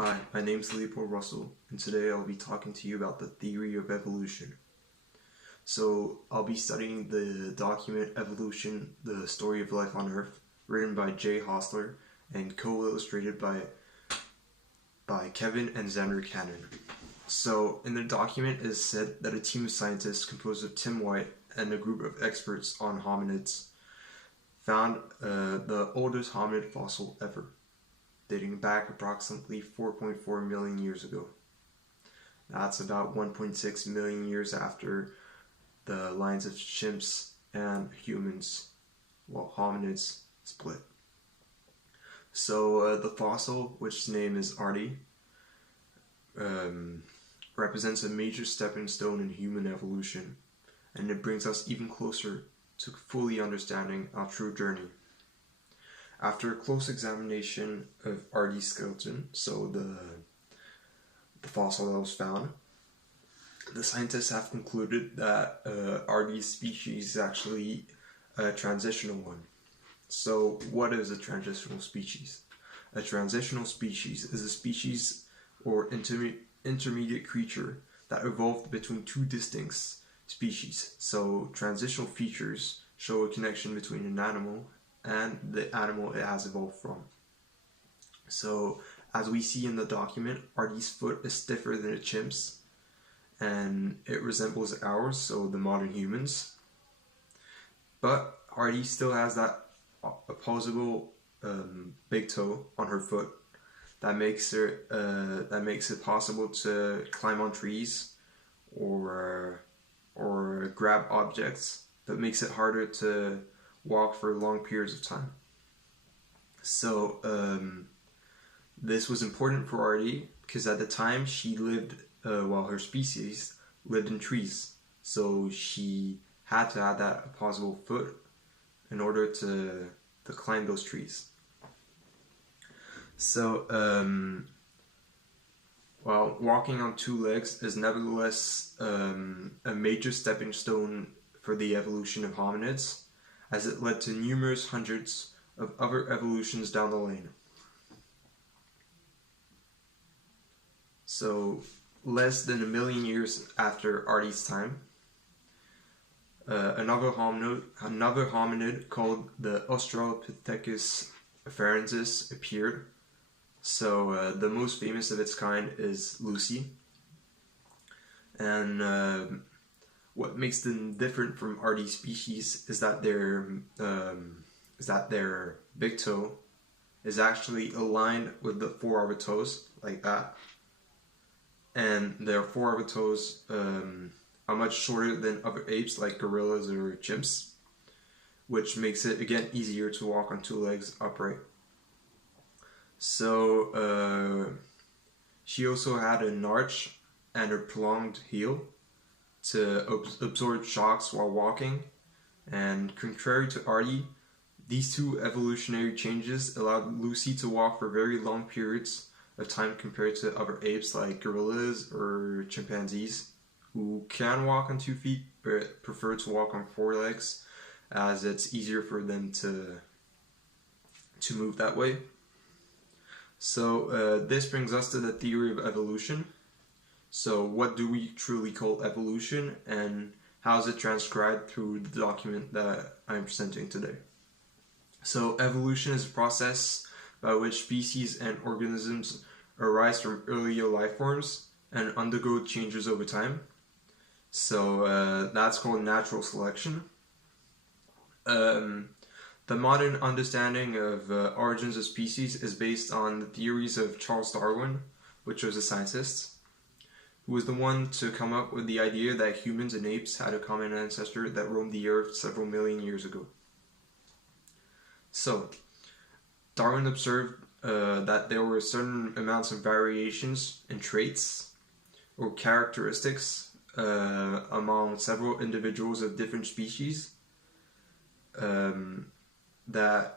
Hi, my name is Leopold Russell, and today I'll be talking to you about the theory of evolution. So, I'll be studying the document Evolution, the Story of Life on Earth, written by Jay Hostler and co-illustrated by Kevin and Xander Cannon. So, in the document it is said that a team of scientists composed of Tim White and a group of experts on hominids found the oldest hominid fossil ever, dating back approximately 4.4 million years ago. That's about 1.6 million years after the lines of chimps and humans, well, hominids, split. So the fossil, which name is Artie, represents a major stepping stone in human evolution, and it brings us even closer to fully understanding our true journey. After a close examination of Artie's skeleton, so the fossil that was found, the scientists have concluded that Artie's species is actually a transitional one. So what is a transitional species? A transitional species is a species or intermediate creature that evolved between two distinct species. So transitional features show a connection between an animal and the animal it has evolved from. So, as we see in the document, Artie's foot is stiffer than a chimp's, and it resembles ours, so the modern humans. But Artie still has that opposable big toe on her foot that makes it possible to climb on trees or grab objects, but makes it harder to walk for long periods of time. So this was important for Artie because at the time she lived, her species lived in trees. So she had to have that opposable foot in order to climb those trees. So, walking on two legs is nevertheless a major stepping stone for the evolution of hominids, as it led to numerous hundreds of other evolutions down the lane. So, less than 1 million years after Artie's time, another hominid called the Australopithecus afarensis appeared. So, the most famous of its kind is Lucy. And what makes them different from Artie's species is that their big toe is actually aligned with the four other toes, like that. And their four other toes are much shorter than other apes, like gorillas or chimps, which makes it, again, easier to walk on two legs upright. So, she also had an arch and a prolonged heel to absorb shocks while walking, and contrary to Artie, these two evolutionary changes allowed Lucy to walk for very long periods of time compared to other apes like gorillas or chimpanzees, who can walk on 2 feet but prefer to walk on 4 legs, as it's easier for them to move that way. So this brings us to the theory of evolution. So what do we truly call evolution, and how is it transcribed through the document that I'm presenting today? So evolution is a process by which species and organisms arise from earlier life forms and undergo changes over time. So that's called natural selection. The modern understanding of origins of species is based on the theories of Charles Darwin, which was a scientist, who was the one to come up with the idea that humans and apes had a common ancestor that roamed the earth several million years ago. So, Darwin observed that there were certain amounts of variations in traits or characteristics among several individuals of different species that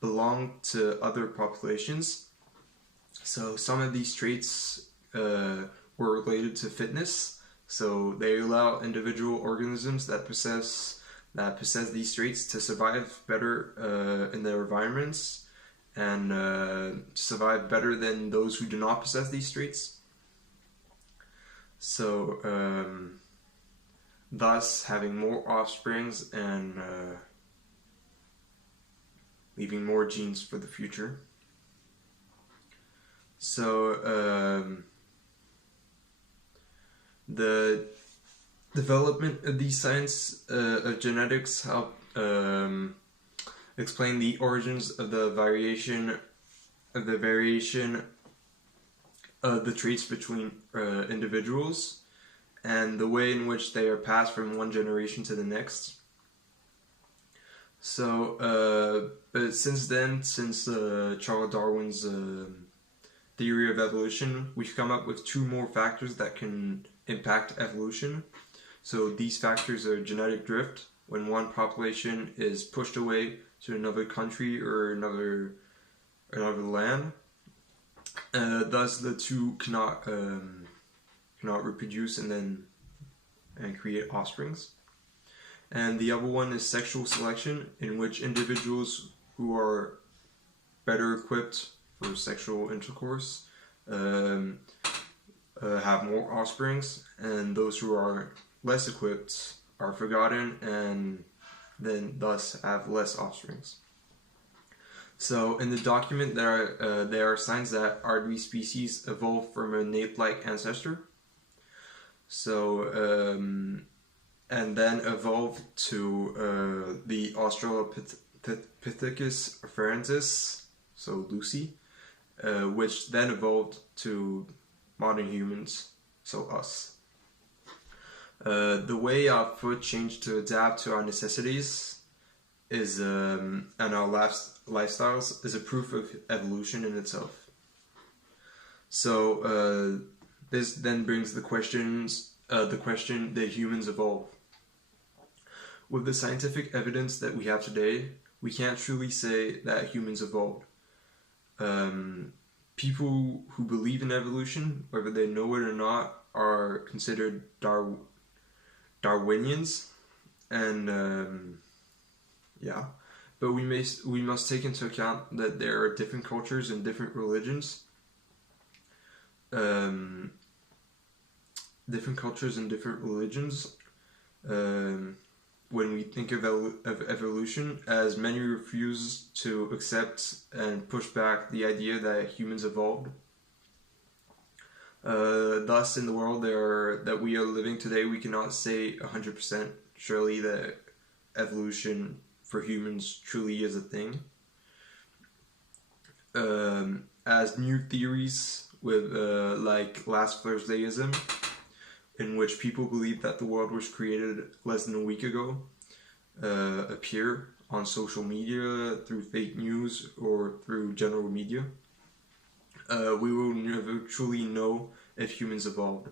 belong to other populations. So some of these traits were related to fitness. So they allow individual organisms that possess these traits to survive better in their environments and survive better than those who do not possess these traits. So, thus having more offsprings and leaving more genes for the future. So, the development of these science of genetics help explain the origins of the variation of the traits between individuals and the way in which they are passed from one generation to the next. So, but since then, since Charles Darwin's theory of evolution, we've come up with two more factors that can impact evolution. So these factors are genetic drift, when one population is pushed away to another country or another land. Thus, the two cannot reproduce and create offsprings. And the other one is sexual selection, in which individuals who are better equipped for sexual intercourse have more offsprings, and those who are less equipped are forgotten and then thus have less offsprings. So in the document there are signs that our species evolved from an ape-like ancestor. So and then evolved to the Australopithecus afarensis, so Lucy, which then evolved to modern humans, so us. The way our foot changed to adapt to our necessities is and our lifestyles is a proof of evolution in itself. So this then brings the question: did humans evolve? With the scientific evidence that we have today, we can't truly say that humans evolved. People who believe in evolution, whether they know it or not, are considered Darwinians, and but we must take into account that there are different cultures and different religions. When we think of evolution, as many refuse to accept and push back the idea that humans evolved. Thus, in the world that we are living today, we cannot say 100% surely that evolution for humans truly is a thing. As new theories with like last Thursdayism, in which people believe that the world was created less than a week ago, appear on social media, through fake news, or through general media, we will never truly know if humans evolved.